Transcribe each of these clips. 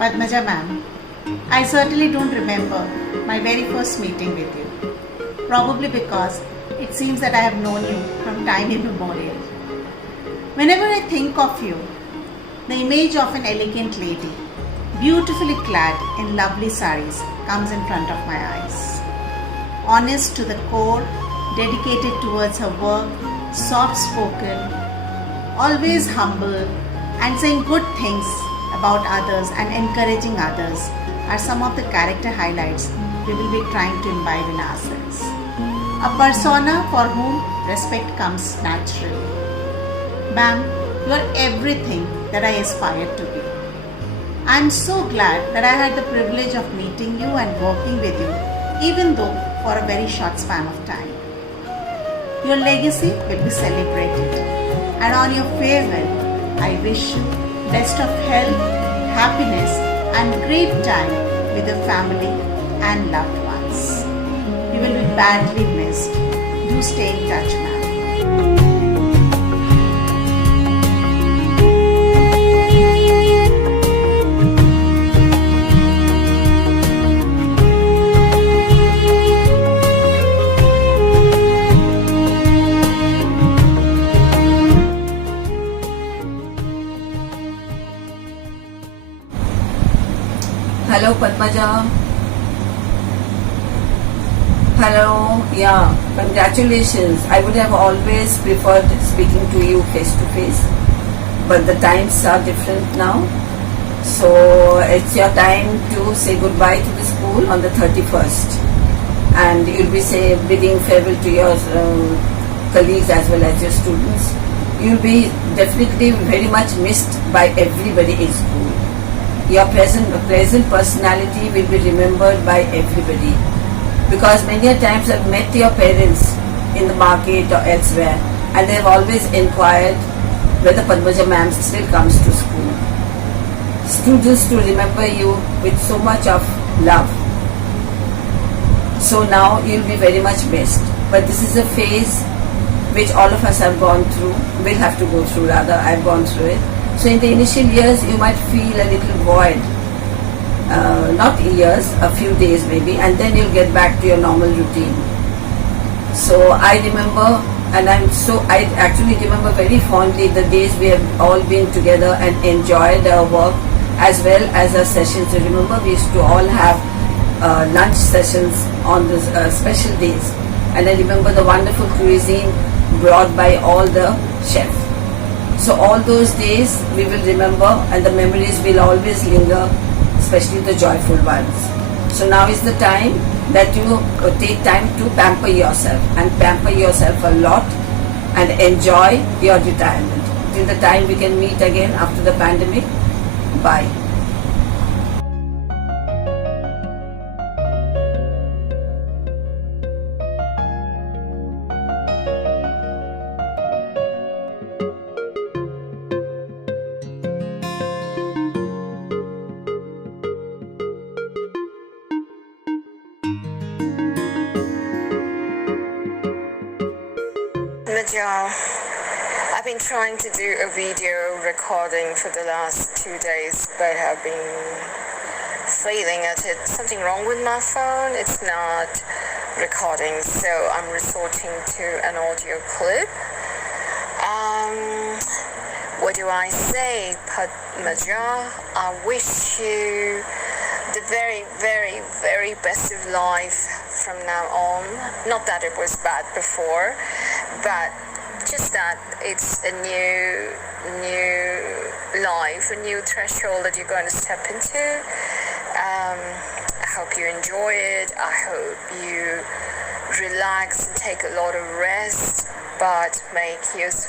Padmaja ma'am, I certainly don't remember my very first meeting with you. Probably because it seems that I have known you from time immemorial. Whenever I think of you, the image of an elegant lady, beautifully clad in lovely saris, comes in front of my eyes. Honest to the core, dedicated towards her work, soft spoken, always humble, and saying good things about others and encouraging others are some of the character highlights we will be trying to imbibe in ourselves. A persona for whom respect comes naturally. Ma'am, you are everything that I aspired to be. I am so glad that I had the privilege of meeting you and working with you, even though for a very short span of time. Your legacy will be celebrated, and on your farewell, I wish you best of health, happiness, and great time with your family and loved ones. You will be badly missed. Do stay in touch, ma'am. Hello Padmaja. Hello, yeah, congratulations. I would have always preferred speaking to you face to face, but the times are different now. So it's your time to say goodbye to the school on the 31st, and you'll be bidding farewell to your colleagues as well as your students. You'll be definitely very much missed by everybody in school. Your pleasant personality will be remembered by everybody, because many a times I've met your parents in the market or elsewhere, and they've always inquired whether Padmaja ma'am still comes to school. Students to remember you with so much of love. So now you'll be very much missed. But this is a phase which all of us have gone through, will have to go through rather, I've gone through it. So in the initial years, you might feel a little void. Not years, a few days maybe, and then you'll get back to your normal routine. So I remember, and I actually remember very fondly the days we have all been together and enjoyed our work as well as our sessions. I remember we used to all have lunch sessions on these special days. And I remember the wonderful cuisine brought by all the chefs. So all those days we will remember, and the memories will always linger, especially the joyful ones. So now is the time that you take time to pamper yourself, and pamper yourself a lot and enjoy your retirement. Till the time we can meet again after the pandemic. Bye. Nadia, I've been trying to do a video recording for the last 2 days, but have been failing at it. Something wrong with my phone, it's not recording, so I'm resorting to an audio clip. What do I say? Padmaja, I wish you the very, very, very best of life from now on. Not that it was bad before, but just that it's a new life, a new threshold that you're going to step into. I hope you enjoy it. I hope you relax and take a lot of rest, but make use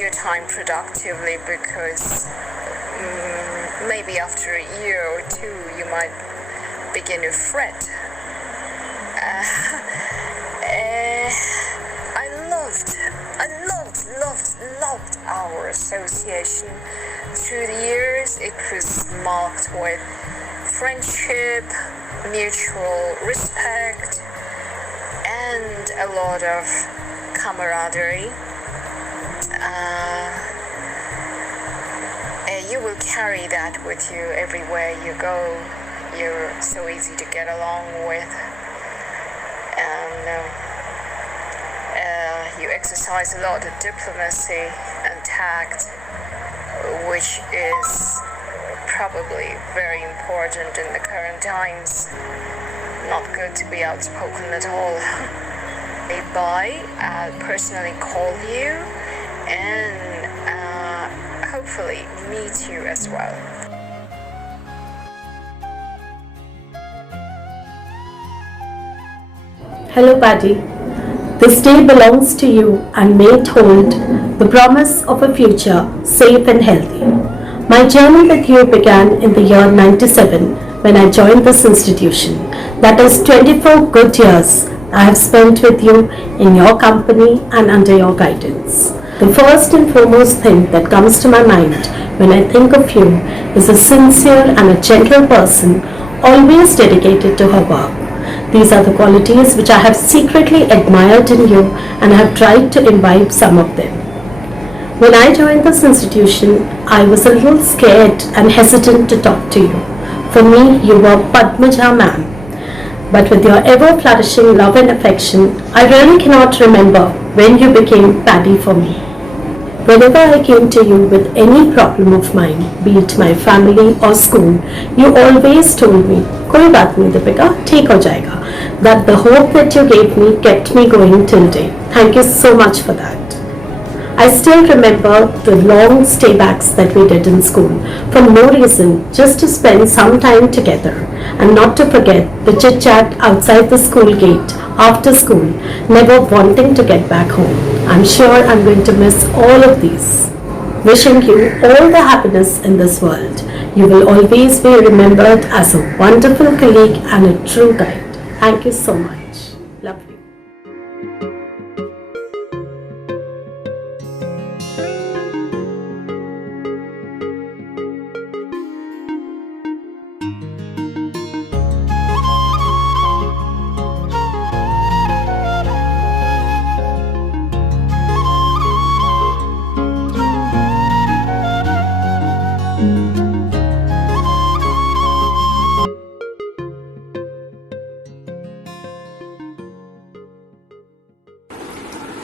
your time productively, because maybe after a year or two you might begin to fret. I loved our association through the years. It was marked with friendship, mutual respect, and a lot of camaraderie. you will carry that with you everywhere you go. You're so easy to get along with, and you exercise a lot of diplomacy and tact, which is probably very important in the current times. Not good to be outspoken at all. Bye. I'll personally call you and hopefully meet you as well. Hello Paddy, this day belongs to you and may it hold the promise of a future safe and healthy. My journey with you began in the year 97 when I joined this institution. That is 24 good years I have spent with you in your company and under your guidance. The first and foremost thing that comes to my mind when I think of you is a sincere and a gentle person, always dedicated to her work. These are the qualities which I have secretly admired in you and I have tried to imbibe some of them. When I joined this institution, I was a little scared and hesitant to talk to you. For me, you were Padmaja ma'am. But with your ever-flourishing love and affection, I really cannot remember when you became Paddy for me. Whenever I came to you with any problem of mine, be it my family or school, you always told me, "Koi baat nahi Deepika, theek ho jayega." That the hope that you gave me kept me going till date. Thank you so much for that. I still remember the long staybacks that we did in school for no reason, just to spend some time together, and not to forget the chit chat outside the school gate after school, never wanting to get back home. I'm sure I'm going to miss all of these. Wishing you all the happiness in this world. You will always be remembered as a wonderful colleague and a true guide. Thank you so much. Love you.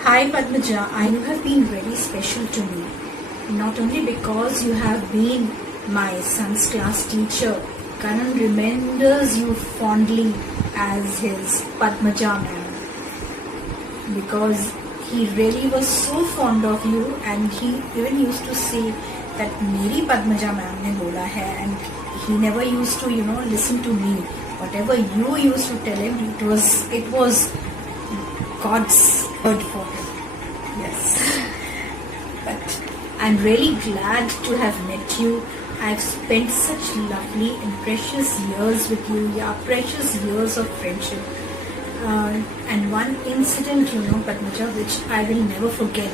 Hi Padmaja, you have been very special to me. Not only because you have been my son's class teacher, Karan remembers you fondly as his Padmaja ma'am. Because he really was so fond of you, and he even used to say that Meri Padmaja ma'am ne bola hai, and he never used to, listen to me. Whatever you used to tell him, it was God's word for him. Yes. But I'm really glad to have met you. I've spent such lovely and precious years with you. Yeah, precious years of friendship. And one incident, Padmaja, which I will never forget,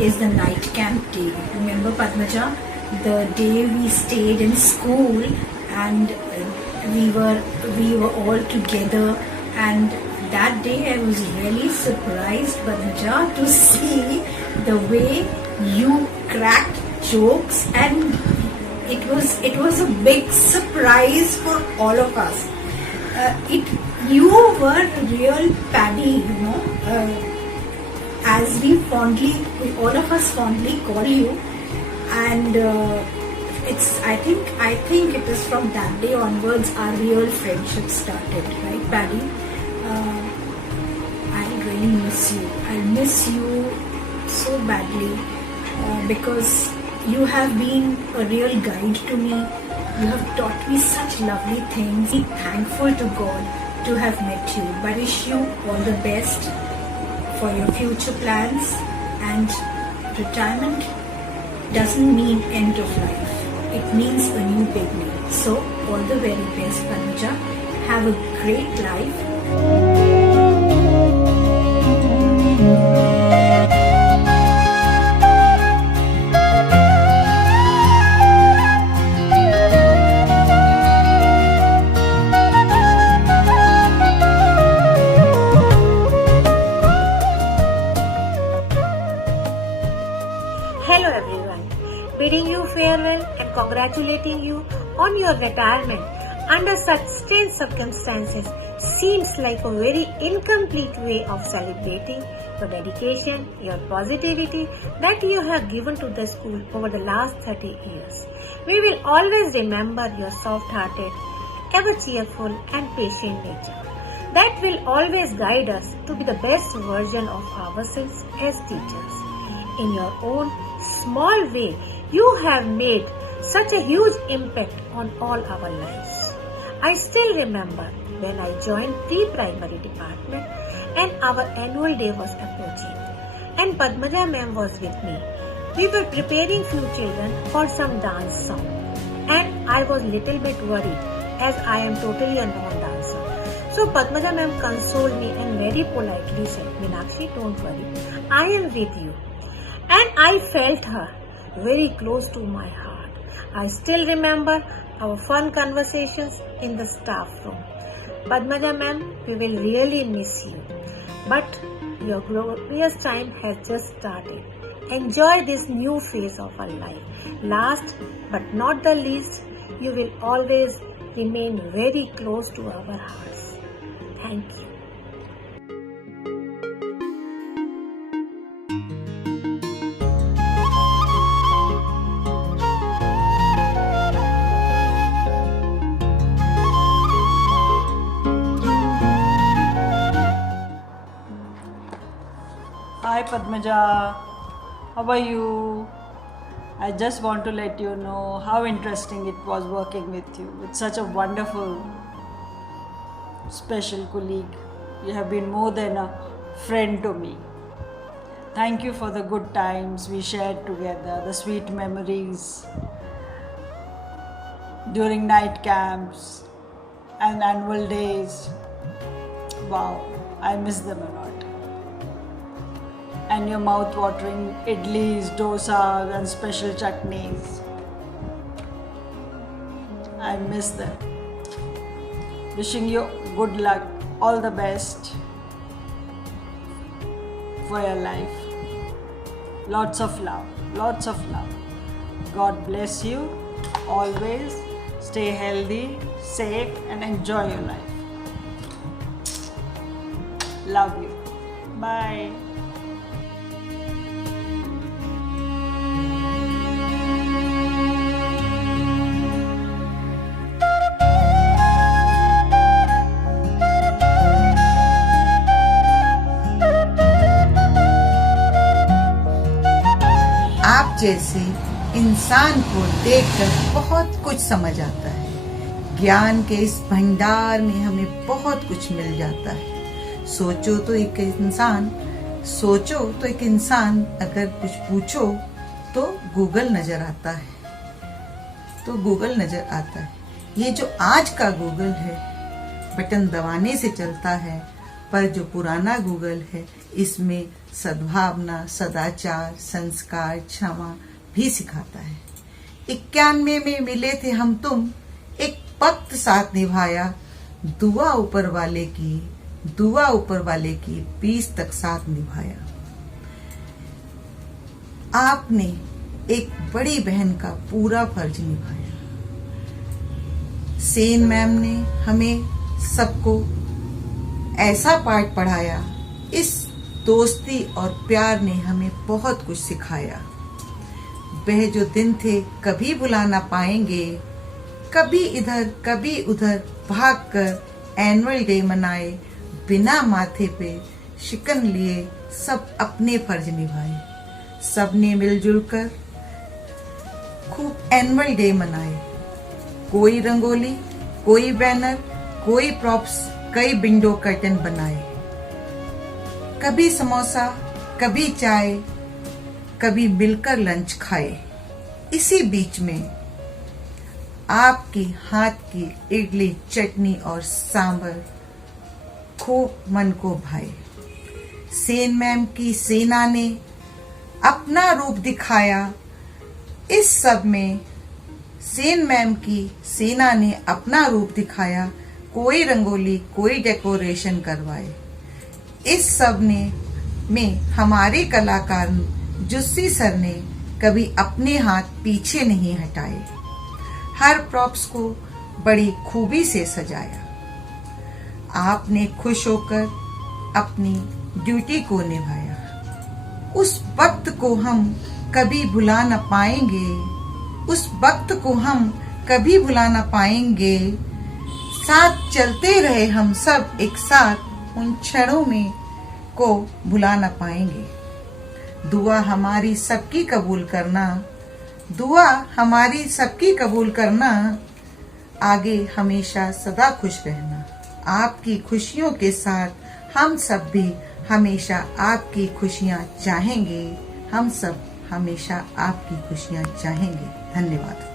is the night camp day. Remember, Padmaja, the day we stayed in school and we were all together, and that day I was really surprised, Padmaja, to see the way you cracked jokes, and it was a big surprise for all of us. You were real Paddy, as we all of us fondly call you, and I think it is from that day onwards our real friendship started, right, Paddy? I'll really miss you. I'll miss you so badly because you have been a real guide to me. You have taught me such lovely things. I'm thankful to God to have met you. I wish you all the best for your future plans, and retirement doesn't mean end of life. It means a new beginning. So all the very best, Padmaja. Have a great life. Hello everyone, bidding you farewell and congratulating you on your retirement under such strange circumstances seems like a very incomplete way of celebrating your dedication, your positivity that you have given to the school over the last 30 years. We will always remember your soft-hearted, ever cheerful and patient nature. That will always guide us to be the best version of ourselves as teachers. In your own small way, you have made such a huge impact on all our lives. I still remember when I joined pre-primary department and our annual day was approaching and Padmaja ma'am was with me. We were preparing few children for some dance song and I was little bit worried as I am totally a non-dancer. So Padmaja ma'am consoled me and very politely said, Meenakshi, don't worry, I am with you. And I felt her very close to my heart. I still remember our fun conversations in the staff room. Padmaja ma'am, we will really miss you. But your glorious time has just started. Enjoy this new phase of our life. Last but not the least, you will always remain very close to our hearts. Thank you. Hi Padmaja, how are you? I just want to let you know how interesting it was working with you. With such a wonderful, special colleague. You have been more than a friend to me. Thank you for the good times we shared together, the sweet memories during night camps and annual days. Wow, I miss them a lot. And your mouth-watering idlis, dosas and special chutneys. I miss them. Wishing you good luck, all the best for your life. Lots of love, lots of love. God bless you always. Stay healthy, safe and enjoy your life. Love you. Bye. आप जैसे इंसान को देखकर बहुत कुछ समझ आता है। ज्ञान के इस भंडार में हमें बहुत कुछ मिल जाता है। सोचो तो एक इंसान अगर कुछ पूछो तो गूगल नजर आता है। ये जो आज का गूगल है बटन दबाने से चलता है, पर जो पुराना गूगल है इसमें सद्भावना, सदाचार, संस्कार, क्षमा भी सिखाता है। 91 में मिले थे हम तुम, एक पक्त साथ निभाया, दुआ ऊपर वाले की 20 तक साथ निभाया। आपने एक बड़ी बहन का पूरा फर्ज निभाया। सेन मैम ने हमें सबको ऐसा पाठ पढ़ाया, इस दोस्ती और प्यार ने हमें बहुत कुछ सिखाया। वह जो दिन थे कभी भुला ना पाएंगे, कभी इधर कभी उधर भागकर एनुअल डे मनाए, बिना माथे पे शिकन लिए सब अपने फर्ज निभाए। सबने मिलजुल कर खूब एनुअल डे मनाए। कोई रंगोली, कोई बैनर, कोई प्रॉप्स, कई विंडो कर्टन बनाए। कभी समोसा, कभी चाय, कभी मिलकर लंच खाए। इसी बीच में आपकी हाथ की इडली, चटनी और सांभर खूब मन को भाए। सेन मैम की सेना ने अपना रूप दिखाया। इस सब में सेन मैम की सेना ने अपना रूप दिखाया। कोई रंगोली, कोई डेकोरेशन करवाए। इस सब में हमारे कलाकार जुस्सी सर ने कभी अपने हाथ पीछे नहीं हटाए। हर प्रॉप्स को बड़ी खूबी से सजाया। आपने खुश होकर अपनी ड्यूटी को निभाया। उस वक्त को हम कभी भुला न पाएंगे, उस वक्त को हम कभी भुला न पाएंगे। साथ चलते रहे हम सब एक साथ, उन क्षणों में को भुला न पाएंगे। दुआ हमारी सबकी कबूल करना, दुआ हमारी सबकी कबूल करना। आगे हमेशा सदा खुश रहना। आपकी खुशियों के साथ हम सब भी हमेशा आपकी खुशियां चाहेंगे। हम सब हमेशा आपकी खुशियां चाहेंगे। धन्यवाद।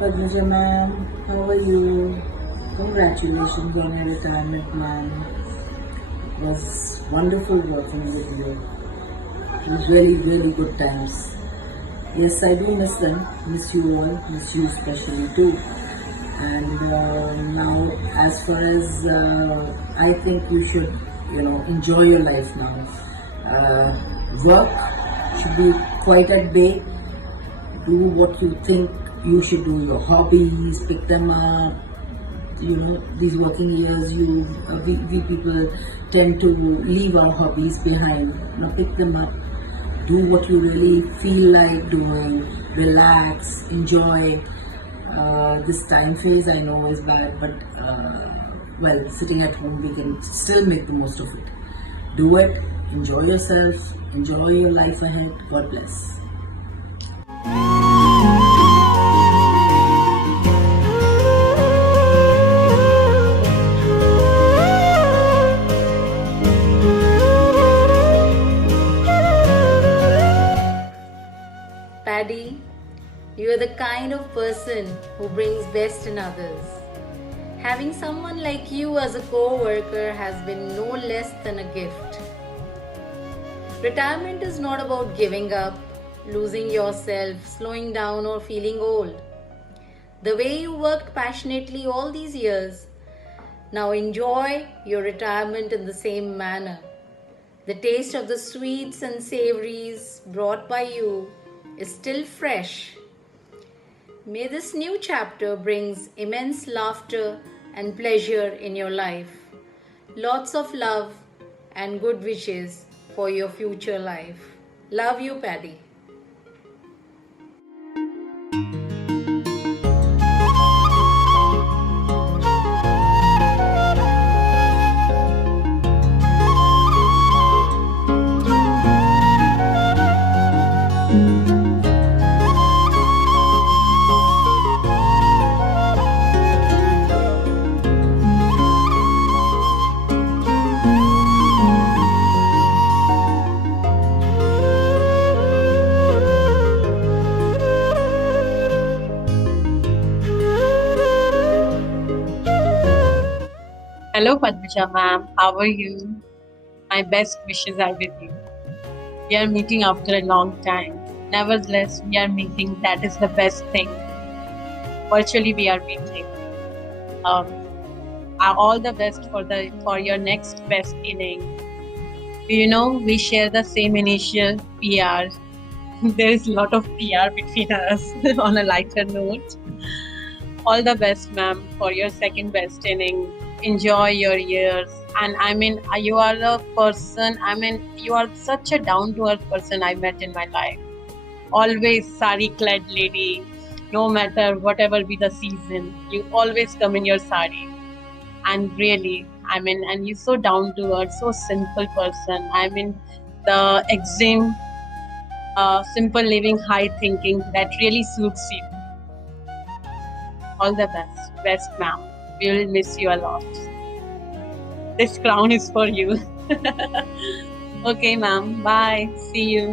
Padmaja ma'am, how are you? Congratulations on your retirement, ma'am. It was wonderful working with you. It was really, really good times. Yes, I do miss them. Miss you all. Miss you especially too. And now, as far as I think you should, enjoy your life now. Work should be quite at bay. Do what you think you should do. Your hobbies, pick them up. These working years, we people tend to leave our hobbies behind. Now pick them up. Do what you really feel like doing. Relax, enjoy. This time phase I know is bad, but sitting at home we can still make the most of it. Do it. Enjoy yourself. Enjoy your life ahead. God bless. Paddy, you are the kind of person who brings best in others. Having someone like you as a co-worker has been no less than a gift. Retirement is not about giving up, losing yourself, slowing down or feeling old. The way you worked passionately all these years, now enjoy your retirement in the same manner. The taste of the sweets and savories brought by you is still fresh. May this new chapter brings immense laughter and pleasure in your life. Lots of love and good wishes for your future life. Love you, Paddy. Hello Padmaja ma'am, how are you? My best wishes are with you. We are meeting after a long time. Nevertheless, we are meeting. That is the best thing. Virtually, we are meeting. All the best for your next best inning. We share the same initial PR. There is a lot of PR between us on a lighter note. All the best, ma'am, for your second best inning. Enjoy your years. And you are a person, you are such a down-to-earth person I met in my life. Always sari-clad lady, no matter whatever be the season, you always come in your sari. And really, and you're so down-to-earth, so simple person. The extreme, simple living, high thinking, that really suits you. All the best. Best, ma'am. We will miss you a lot. This crown is for you. Okay, ma'am. Bye. See you.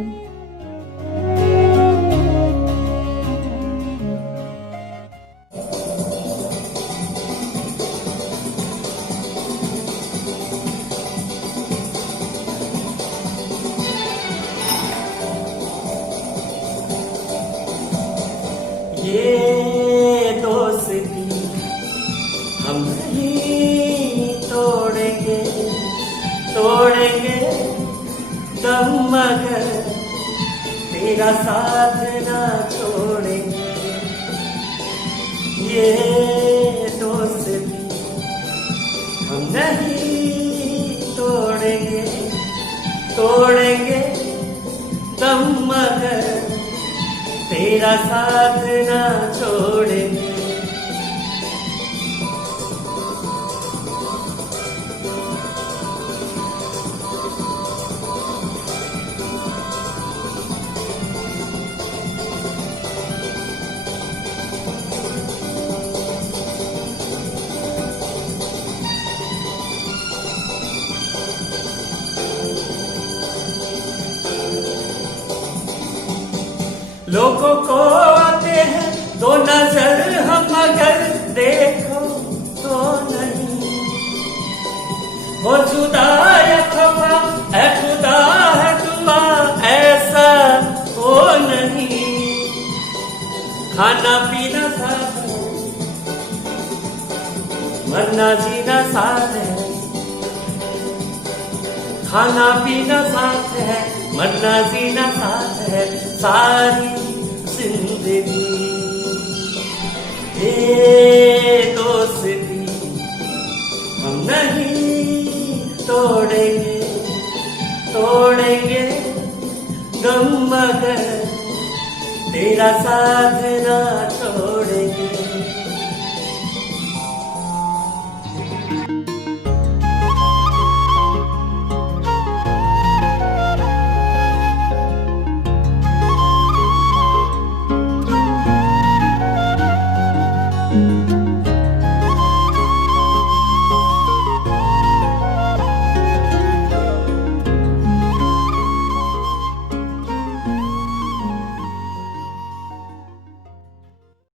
ये दोस्ती हम नहीं तोड़ेंगे दम मगर तेरा साथ ना छोड़ेंगे। ये दोस्ती हम नहीं तोड़ेंगे दम मगर तेरा साथ ना छोड़ेंगे। लोगों को आते हैं दो नजर हम अगर देखो तो नहीं, वो जुदा है खफा है खुदा है दुआ ऐसा हो नहीं। खाना पीना साथ है मरना जीना साथ है, खाना पीना साथ है मरना जीना साथ है सारी जिंदगी। ये दोस्ती हम नहीं तोड़ेंगे गम मगर तेरा साथ ना छोड़ेंगे। thank you